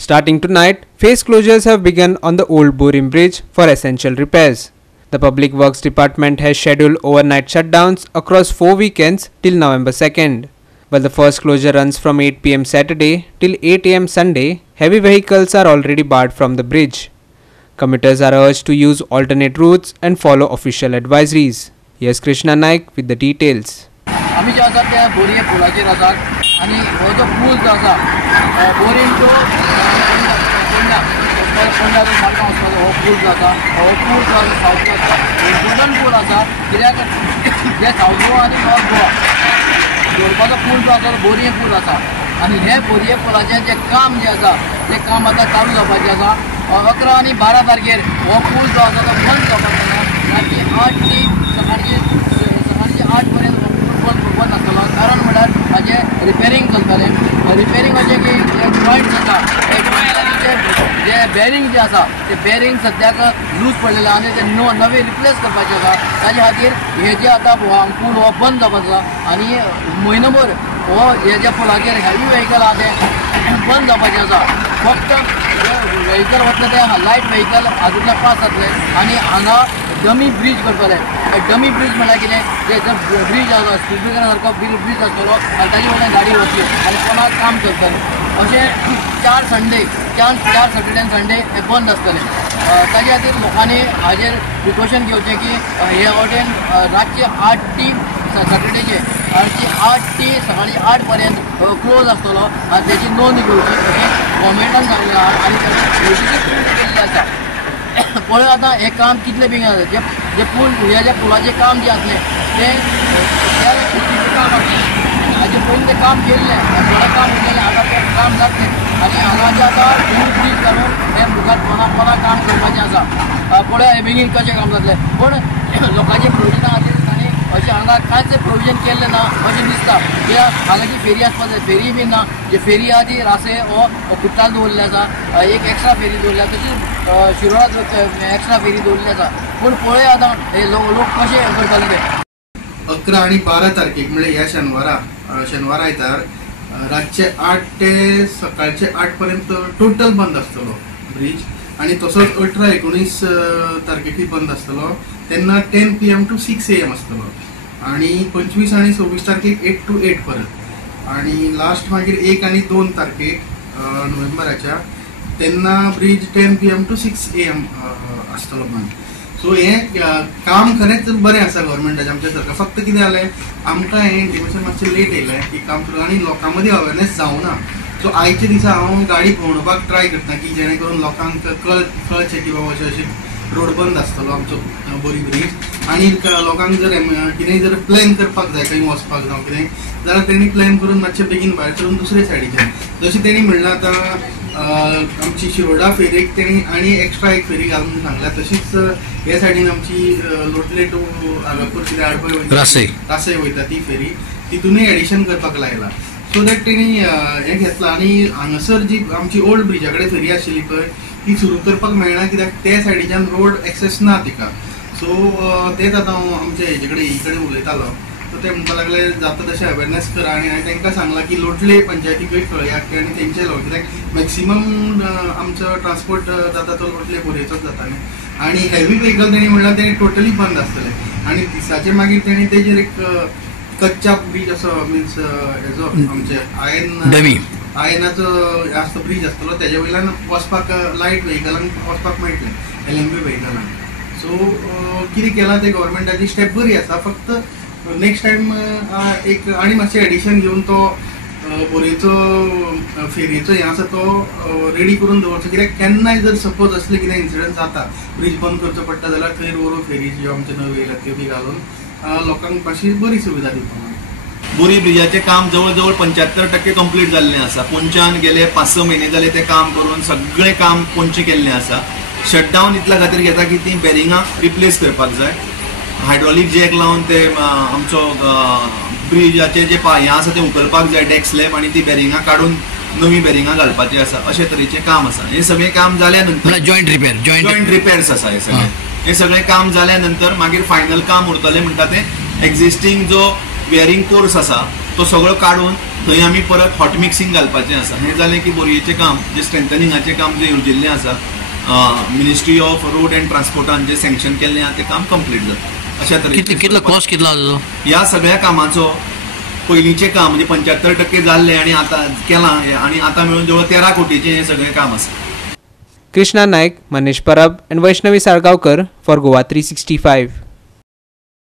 Starting tonight, phase closures have begun on the old Borim Bridge for essential repairs. The Public Works Department has scheduled overnight shutdowns across 4 weekends till November 2nd. While the first closure runs from 8 p.m. Saturday till 8 a.m. Sunday, heavy vehicles are already barred from the bridge. Commuters are urged to use alternate routes and follow official advisories. Here's Krishna Naik with the details. आम्ही जे आसा ते बोरये पुलाचेर आसात आनी हो जो पूल जो आसा बोरीम टू फोंडा जो मार्गांव आसता हो पूल जो आसा हो पूल जो आसा सावथ आसा इम्पोर्टंट पूल आसा कित्याक जे सावथ गोवा आनी नॉर्थ गोवा जोडपाचो पूल जो आसा तो बोरये पूल आसा आनी हे बोरये पुलाचें जे काम जे आसा ते काम आतां चालू जावपाचें आसा 11 आनी 12 तारखेर हो पूल जो आसा तो बंद जावपाचो आसा रातची 8 ती सकाळची 8 पर्यंत बंद आसतलो कारण म्हळ्यार हाजें रिपेरींग चलतलें रिपेरींग अशें की जे जॉयंट्स आसा ते जॉयंटाचे जे बेरिंग जे आसा ते बेरिंग सद्याक लूज पडलेले आनी ते नवे रिप्लेस करपाचे आसा ताजे खातीर हे जे आतां पूल हो बंद जावपाचो आसा आनी म्हयनोभर हो हे जे पुलाचेर हेवी व्हेहिकल आहा ते बंद जावपाचें आसा फक्त व्हेहिकल वतले ते लायट व्हेहिकल हातूंतल्यान पास जातले आनी हांगा डमी ब्रीज करतले डमी ब्रीज म्हळ्यार कितें जे ब्रीज आसा स्पीडब्रेकरा सारको ब्रीज आसतलो आनी ताजे वयल्यान गाडी वतली आनी कोणाक काम करतलें अशें 4 सॅटर्डे आनी संडे हे बंद आसतले ताजे खातीर लोकांनी हाजेर प्रिकॉशन घेवचें की हे वटेन रातचे 8 टी सॅटर्डेचे रातची 8 टी सकाळी 8 पर्यंत क्लोज आसतलो आनी तेजी नोंद घेवची अशें गव्हर्मेंटान सांगलें आहा आनी ताची केल्ली आसा पळय आतां हें काम कितलें बेगीन जाता जे पूल हे जे पुलाचें काम जें आसलें तें काम आसलें हाजे पयलीं तें काम केल्लें थोडें काम केलें आतां तें काम जातलें आनी हांगा जें आतां ब्रीज घालून हें मुखार कोणाक काम करपाचें आसा पळय हें बेगीन कशें काम जातलें पूण लोकांच्या प्रोविजना खातीर तांणी अशें हांगा कांयच प्रोविजन केल्लें ना अशें दिसता कित्याक हांगा जी फेरी आसपाक जाय फेरी बी ना जे फेरी आहा ती रासे हो कुट्टाल दवरलेले आसा एक एक्स्ट्रा फेरी दवरल्या तशीच शिरोळात एक्स्ट्रा फेरी दवरलेली आसा पूण पळय आतां हे लोक कशें करतले ते 11 आणि 12 तारखेक म्हणजे ह्या शेनवार आयतार रातचे 8 ते सकाळचे 8 पर्यंत टोटल बंद आसतलो ब्रिज आणि तसोच 18-19 तारखेकूय बंद आसतलो तेन्ना 10 PM to 6 AM आसतलो आणि 25 आणि 26 तारखेक 8 to 8 परत आणि लास्ट मागीर 1 आणि 2 तारखेक नोव्हेंबराच्या तेन्ना ब्रिज 10 PM to 6 AM आसतलो बंद सो हे काम खरेंच बरें आसा गव्हर्मेंटाचें आमच्या सरकार फक्त कितें जालें आमकां हें इंटिमेशन मातशें लेट येयलें की काम सुरू आनी लोकां मदीं अवेरनेस जावना सो आयच्या दिसा हांव गाडी भोंवडावपाक ट्राय करता की जेणे करून लोकांक कळचें की बाबा अशें रोड बंद आसतलो आमचो बोरी ब्रिज आनी लोकांक जर कितेंय जर प्लॅन करपाक जाय खंय वचपाक जावं कितें जाल्यार तेणी प्लॅन करून मातशें बेगीन भायर सरून दुसरे सायडीच्यान जशें तेणी म्हणलां आतां आमची शिरोडा फेरीक तेणी आनी एक्स्ट्रा एक फेरी घालून सांगल्या तशीच ह्या सायडीन आमची लोटले टू आगापूर कितें आडपय रासय वयता ती फेरी तितूनय एडिशन करपाक लायला सो दॅट तेणी हें घेतलां आनी हांगासर जी आमची ओल्ड ब्रिजा कडेन फेरी आशिल्ली पळय ती सुरू करपाक मेळना कित्याक त्या सायडीच्यान रोड एक्सेस ना तिका सो तेच आतां हांव आमच्या हेजे कडेन ही कडेन उलयतालो सो ते म्हणपाक लागले जाता तशें अवेरनेस करा आनी हांवें तांकां सांगलां की लोटले पंचायतीकय कळयात आनी तेंचे लो कित्याक मॅक्सिमम आमचो ट्रान्सपोर्ट जाता तो लोटले बोरयेचोच जाता न्ही आनी हेवी व्हेहिकल तेणी म्हणल्यार तेणी टोटली बंद आसतले आनी दिसाचे मागीर तेणी तेजेर एक कच्चा ब्रीज असो मिन्स हेजो आमचे आयनाचो आसता ब्रीज आसतलो तेजे वयल्यान वचपाक लायट व्हेहिकलांक वचपाक मेळटलें LMB व्हेहिकलांक सो कितें केलां ते गव्हर्मेंटाची स्टेप बरी आसा फक्त नेक्स्ट टायम एक आनी मातशें एडिशन घेवन तो बोरयेचो फेरयेचो हें आसा तो रेडी करून दवरचो कित्याक केन्नाय जर सपोज असले कितें इन्सिडंट जाता ब्रीज बंद करचो पडटा जाल्यार थंय रोरो फेरी ज्यो आमचे नवे येयल्यात त्यो बी घालून लोकांक मातशी बरी सुविधा दिवपाक बोरी ब्रिजाचें काम जवळ जवळ 75% कंप्लीट जाल्लें आसा पोंचान गेले 5-6 म्हयने जाले तें काम करून सगळें काम पोंचे केल्लें आसा शटडावन इतल्या खातीर घेता की ती बेरिंगां रिप्लेस करपाक जाय हायड्रॉलीक जॅक लावन ते आमचो ब्रिजाचे जे हें आसा तें उखलपाक जाय डेक स्लॅब आनी ती बेरिंगां काडून नवी बेरिंगां घालपाची आसा अशें तरेचें काम आसा हें सगळें काम जाल्या नंतर जॉयंट रिपेर्स आसा हे सगळें काम जाल्या नंतर मागीर फायनल काम उरतलें म्हणटा तें एक्झिस्टींग जो वेअरिंग कोर्स आसा तो सगळो काडून थंय आमी परत हॉट मिक्सिंग घालपाचें आसा. हें जालें की बोरयेचें काम जें स्ट्रेंथनिंगाचें काम जें येवजिल्लें आसा मिनिस्ट्री ऑफ रोड एंड ट्रान्सपोर्टान जें सँक्शन केल्लें आहा तें काम कंप्लीट जाता. अशा तरेन कितलो कॉस्ट कितलो आसा ह्या सगळ्या कामाचो पयलींचें काम म्हणजे 75% जाल्लें आनी आतां केलां आनी आतां मेळून जवळ 13 कोटीचें हें सगळें काम आसा. Krishna Naik, Manish Parab and Vaishnavi Sargaonkar for Goa 365.